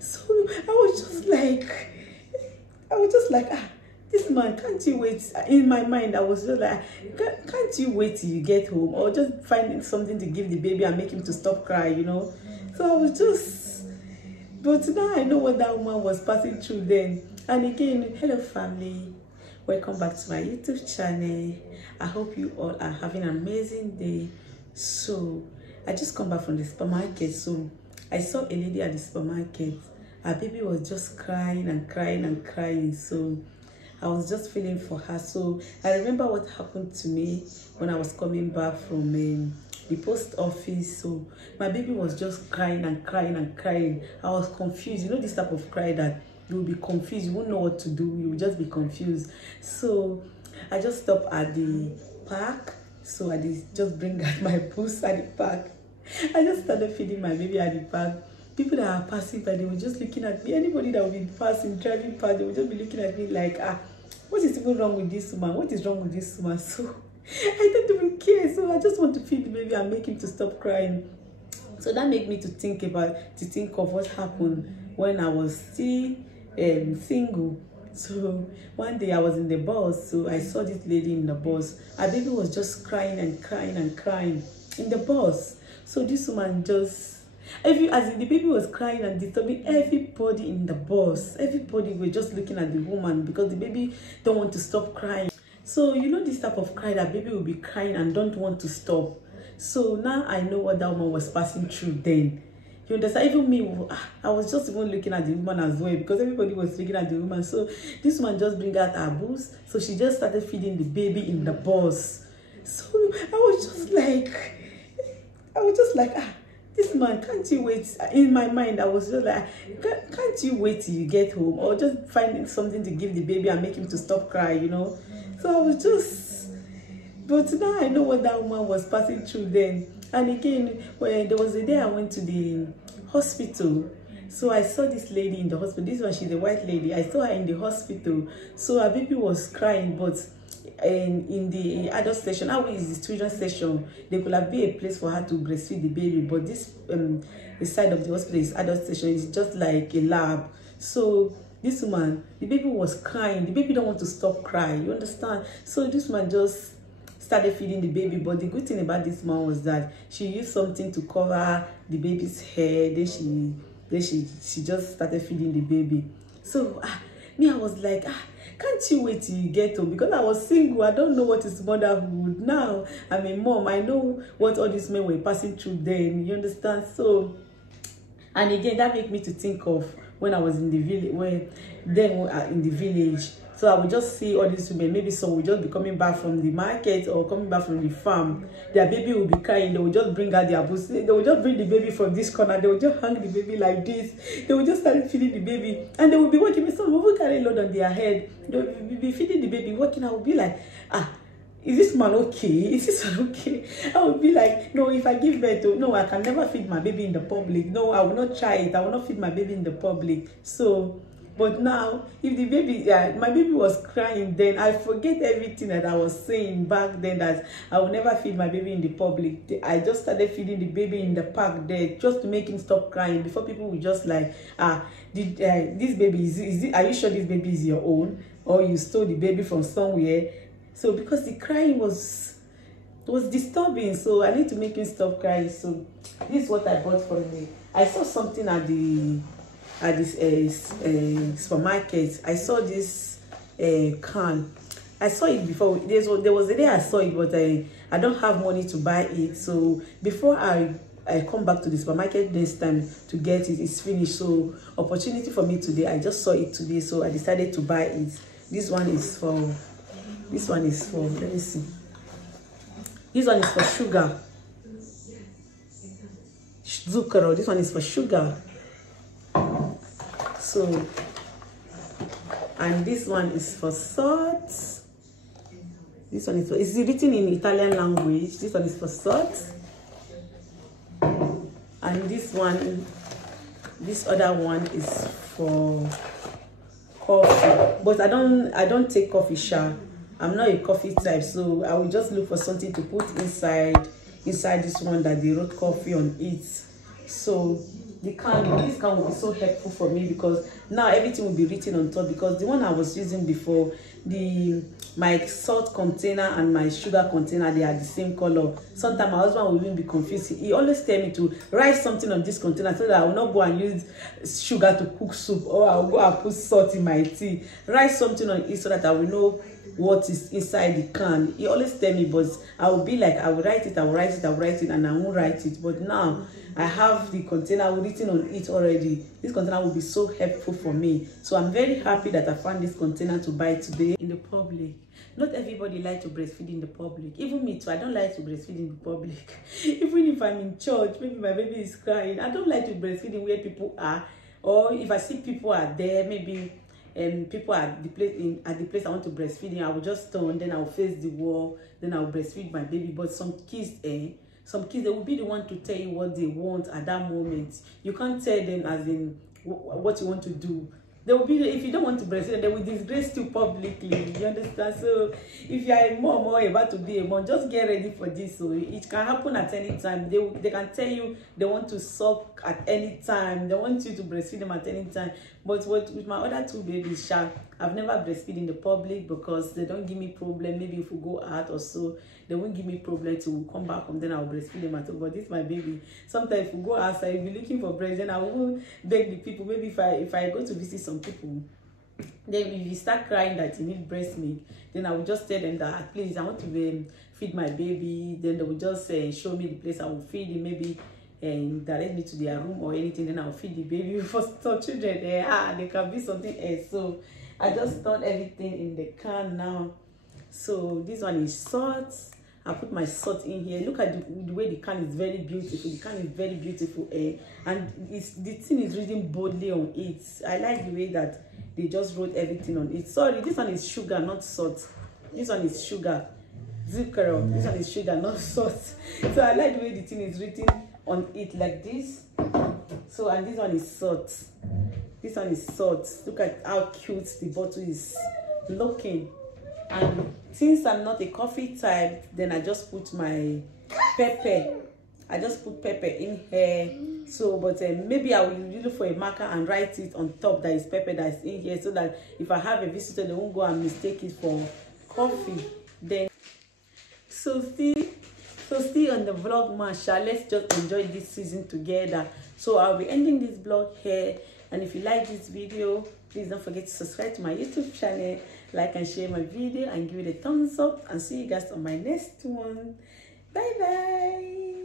So I was just like, this man, can't you wait? In my mind, I was just like, can't you wait till you get home, or just find something to give the baby and make him to stop crying, So I was just, but now I know what that woman was passing through then. And again, hello family, welcome back to my YouTube channel. I hope you all are having an amazing day. So I just come back from the supermarket. So I saw a lady at the supermarket. Her baby was just crying and crying and crying. So I was just feeling for her. So I remember what happened to me when I was coming back from the post office. So my baby was just crying and crying and crying. I was confused. You know this type of cry that you will be confused. You won't know what to do. You will just be confused. So I just stopped at the park. So I just bring out my boost at the park. I just started feeding my baby at the park. People that are passing by, they were just looking at me. Anybody that will be passing, driving past, they will just be looking at me like, what is even wrong with this woman? What is wrong with this woman? So I don't even care. So I just want to feed the baby and make him to stop crying. So that made me to think of what happened when I was still single. So one day I was in the bus. So I saw this lady in the bus. Her baby was just crying and crying and crying in the bus. So this woman just, as the baby was crying and disturbing everybody in the bus. Everybody were just looking at the woman because the baby don't want to stop crying. So you know this type of cry that baby will be crying and don't want to stop. So now I know what that woman was passing through then. You understand? Even me, I was just even looking at the woman as well because everybody was looking at the woman. So this woman just bring out her boost. So she just started feeding the baby in the bus. So I was just like, this man, can't you wait? In my mind, I was just like, can't you wait till you get home, or just find something to give the baby and make him to stop crying, So I was just, but now I know what that woman was passing through then. And again, when there was a day I went to the hospital. So I saw this lady in the hospital. This one, she's a white lady. I saw her in the hospital. So her baby was crying, but in the adult section, how is the children's section, there could have been a place for her to breastfeed the baby, but this the side of the hospital is adult section. It's just like a lab. So this woman, the baby was crying. The baby don't want to stop crying, you understand? So this woman just started feeding the baby. But the good thing about this woman was that she used something to cover the baby's hair. Then she just started feeding the baby. So me, I was like, can't you wait till you get home? Because I was single, I don't know what is motherhood. Now I'm a mom, I know what all these men were passing through then, you understand? So, and again, that made me to think of when I was in the village, in the village. So I would just see all these women, maybe some would just be coming back from the market or coming back from the farm. Their baby will be crying. They will just bring out their boots. They will just bring the baby from this corner. They will just hang the baby like this. They will just start feeding the baby. And they will be walking. Some will carry a load on their head. They will be feeding the baby, walking. I will be like, is this man okay? Is this man okay? I would be like, no, if I give birth to, no, I can never feed my baby in the public. No, I will not try it. I will not feed my baby in the public. So, but now, if the baby, my baby was crying then, I forget everything that I was saying back then, that I will never feed my baby in the public. I just started feeding the baby in the park there, just to make him stop crying, before people would just like, this baby, are you sure this baby is your own? Or you stole the baby from somewhere? So, because the crying was disturbing, so I need to make him stop crying. So, this is what I bought for me. I saw something at this supermarket. I saw this can. I saw it before. There was a day I saw it, but I don't have money to buy it. So before I come back to the supermarket next time to get it, it's finished. So opportunity for me today. I just saw it today, so I decided to buy it. This one is for. Let me see. This one is for sugar. Zucchero. This one is for sugar. So, and this one is for salt. This one is for, it's written in Italian language. This one is for salt. And this other one is for coffee. But I don't take coffee, sha. I'm not a coffee type, so I will just look for something to put inside this one that they wrote coffee on it. So the can, this can will be so helpful for me, because now everything will be written on top, because the one I was using before, my salt container and my sugar container, they are the same color. Sometimes my husband will even be confused. He always tell me to write something on this container so that I will not go and use sugar to cook soup, or I'll go and put salt in my tea. Write something on it so that I will know what is inside the can. He always tell me, but I will be like, I will write it, and I won't write it. But now I have the container written on it already. This container will be so helpful for me. So I'm very happy that I found this container to buy today. In the public, not everybody likes to breastfeed in the public. Even me too, I don't like to breastfeed in the public. Even if I'm in church, maybe my baby is crying, I don't like to breastfeed in where people are. Or if I see people are there, maybe people at the place I want to breastfeed in, I will just turn, then I will face the wall, then I will breastfeed my baby. But some kids, they will be the one to tell you what they want at that moment. You can't tell them as in what you want to do. They will be, if you don't want to breastfeed, they will disgrace you publicly. You understand? So if you are a mom or about to be a mom, just get ready for this. So it can happen at any time. They can tell you they want to suck at any time. They want you to breastfeed them at any time. But with my other two babies, I've never breastfeed in the public, because they don't give me problem. Maybe if we go out or so, they won't give me problem till we come back home, then I'll breastfeed them at home. But this my baby. Sometimes if we go outside, if you're looking for breast, then I will beg the people. Maybe if I go to visit some people, then if you start crying that you need breast milk, then I will just tell them that, please, I want to feed my baby. Then they will just show me the place I will feed him, maybe and direct me to their room or anything. Then I'll feed the baby. For some children, they can be something else. So I just done everything in the can now. So this one is salt. I put my salt in here. Look at the way the can is very beautiful. The can is very beautiful, and the thing is written boldly on it. I like the way that they just wrote everything on it. Sorry, this one is sugar, not salt. This one is sugar. Zucchero. This one is sugar, not salt. So I like the way the thing is written on it like this. So, and this one is salt. This one is salt. Look at how cute the bottle is looking. And since I'm not a coffee type, then I just put my pepper. I just put pepper in here. So, but maybe I will use it for a marker and write it on top that is pepper that is in here, so that if I have a visitor, they won't go and mistake it for coffee. Then, so still on the vlog, Masha, let's just enjoy this season together. So I'll be ending this vlog here. And if you like this video, please don't forget to subscribe to my YouTube channel, like and share my video, and give it a thumbs up. And see you guys on my next one. Bye bye.